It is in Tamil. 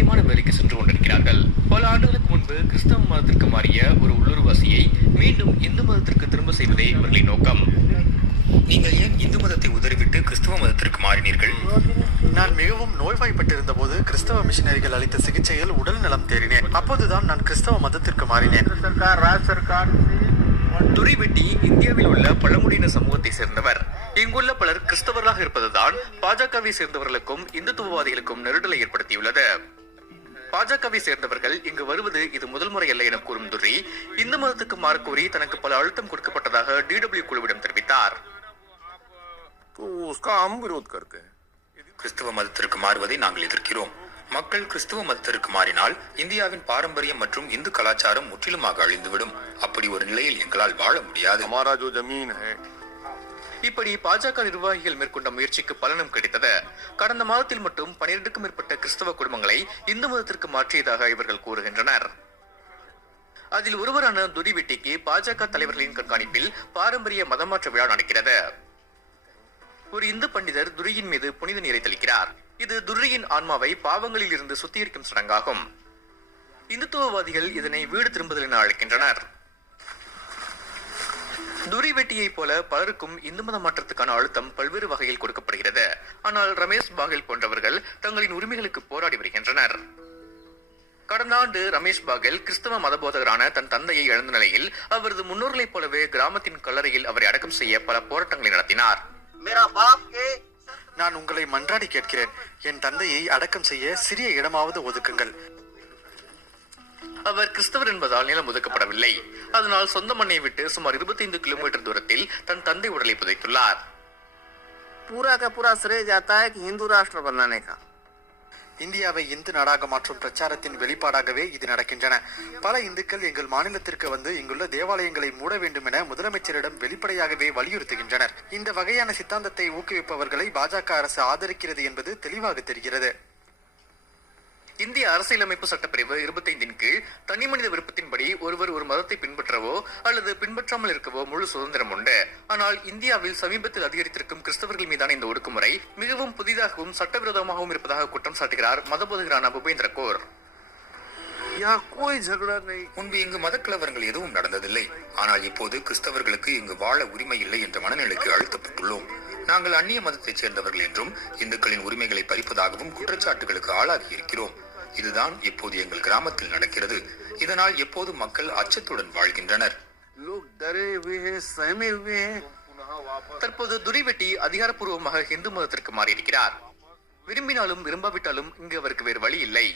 முக்கியமான வேலைக்கு சென்று கொண்டிருக்கிறார்கள். பல ஆண்டுகளுக்கு முன்பு கிறிஸ்தவ மதத்திற்கு மாறிய ஒரு உள்ளூர்வாசியை மீண்டும் இந்து மதத்திற்கு திரும்ப செய்வதே இவர்களின் நோக்கம். நீங்கள் ஏன் இந்து மதத்தை உதறிவிட்டு கிறிஸ்தவ மதத்திற்கு மாறினீர்கள்? நான் மிகவும் நோய்வாய்ப்பட்டிருந்த போது கிறிஸ்தவ மிஷனரிகள் அளித்த சிகிச்சையில் உடல் நலம் தேறினேன். அப்போதுதான் நான் கிறிஸ்தவ மதத்திற்கு மாறினேன். துரைவெட்டி இந்தியாவில் உள்ள பழங்குடியின சமூகத்தை சேர்ந்தவர். இங்குள்ள பலர் கிறிஸ்தவர்களாக இருப்பதுதான் பாஜகவை சேர்ந்தவர்களுக்கும் இந்துத்துவவாதிகளுக்கும் நெருடலை ஏற்படுத்தியுள்ளது. பாஜகவை சேர்ந்தவர்கள் இங்கு வருவது இது முதல் முறை அல்ல என கூறும் துரை, இந்து மதத்துக்கு மாறக்கோரி தனக்கு பல அழுத்தம் கொடுக்கப்பட்டதாக DW குழுவிடம் தெரிவித்தார். கிறிஸ்தவ மதத்திற்கு மாறுவதை நாங்கள் எதிர்க்கிறோம். மக்கள் கிறிஸ்தவ மதத்திற்கு மாறினால் இந்தியாவின் பாரம்பரியம் மற்றும் இந்து கலாச்சாரம் முற்றிலுமாக அழிந்துவிடும். அப்படி ஒரு நிலையில் எங்களால் வாழ முடியாது. இப்படி பாஜக நிர்வாகிகள் மேற்கொண்ட முயற்சிக்கு பலனும் கிடைத்தது. கடந்த மாதத்தில் மட்டும் 12க்கும் மேற்பட்ட கிறிஸ்தவ குடும்பங்களை இந்து மதத்திற்கு மாற்றியதாக இவர்கள் கூறுகின்றனர். அதில் ஒருவரான துரைவெட்டிக்கு பாஜக தலைவர்களின் கண்காணிப்பில் பாரம்பரிய மதமாற்ற விழா நடக்கிறது. ஒரு இந்து பண்டிதர் துரையின் மீது புனித நீரை தெளிக்கிறார். இது துரையின் ஆன்மாவை பாவங்களில் இருந்து சுத்திகரிக்கும் சடங்காகும். இந்துத்துவவாதிகள் இதனை வீடு திரும்புதல் என அழைக்கின்றனர். துரைவெட்டியை போல பலருக்கும் இந்து மத மாற்றத்துக்கான அழுத்தம் பல்வேறு வகையில் கொடுக்கப்படுகிறது. ஆனால் ரமேஷ் பாகல் போன்றவர்கள் தங்களின் உரிமைகளுக்கு போராடி வருகின்றனர். கடந்த ஆண்டு ரமேஷ் பாகல் கிறிஸ்தவ மத போதகரான தன் தந்தையை இழந்த நிலையில் அவரது முன்னோர்களைப் போலவே கிராமத்தின் கல்லறையில் அவரை அடக்கம் செய்ய பல போராட்டங்களை நடத்தினார். நான் உங்களை மன்றாடி கேட்கிறேன், என் தந்தையை அடக்கம் செய்ய சிறிய இடமாவது ஒதுக்குங்கள். அவர் கிறிஸ்தவர் என்பதால் நிலம் ஒதுக்கப்படவில்லை. அதனால் சொந்த மண்ணை விட்டு சுமார் 25 கிலோமீட்டர் தூரத்தில் தன் தந்தை உடலை புதைத்துள்ளார். पूरा का पूरा श्रेय जाता है कि हिंदू राष्ट्र बनाने का. இந்தியாவை இந்து நாடாக மாற்றும் பிரச்சாரத்தின் வெளிப்பாடாகவே இது நடக்கின்றன. பல இந்துக்கள் எங்கள் மாநிலத்திற்கு வந்து இங்குள்ள தேவாலயங்களை மூட வேண்டும் என முதலமைச்சரிடம் வெளிப்படையாகவே வலியுறுத்துகின்றனர். இந்த வகையான சித்தாந்தத்தை ஊக்குவிப்பவர்களை பாஜக அரசு ஆதரிக்கிறது என்பது தெளிவாக தெரிகிறது. இந்திய அரசியலமைப்பு சட்டப்பிரிவு 25 கீழ் தனி மனித விருப்பத்தின்படி ஒருவர் ஒரு மதத்தை பின்பற்றவோ அல்லது பின்பற்றாமல் இருக்கவோ முழு சுதந்திரம் உண்டு. ஆனால் இந்தியாவில் சமீபத்தில் அதிகரித்திருக்கும் கிறிஸ்தவர்கள் மீதான இந்த ஒடுக்குமுறை மிகவும் புதிதாகவும் சட்டவிரோதமாகவும் இருப்பதாக குற்றம் சாட்டுகிறார் மதபோதகரான பூபேந்திர கௌர். முன்பு இங்கு மதக்கலவரங்கள் எதுவும் நடந்ததில்லை. ஆனால் இப்போது கிறிஸ்தவர்களுக்கு இங்கு வாழ உரிமை இல்லை என்ற மனநிலைக்கு அழுத்தப்பட்டுள்ளோம். நாங்கள் அந்நிய மதத்தைச் சேர்ந்தவர்கள் என்றும் இந்துக்களின் உரிமைகளை பறிப்பதாகவும் குற்றச்சாட்டுகளுக்கு ஆளாகி இருக்கிறோம். இதுதான் இப்போது எங்கள் கிராமத்தில் நடக்கிறது. இதனால் எப்போது மக்கள் அச்சத்துடன் வாழ்கின்றனர். தற்போது துரைவெட்டி அதிகாரப்பூர்வமாக இந்து மதத்திற்கு மாறியிருக்கிறார். விரும்பினாலும் விரும்பாவிட்டாலும் இங்கு அவருக்கு வேறு வழி இல்லை.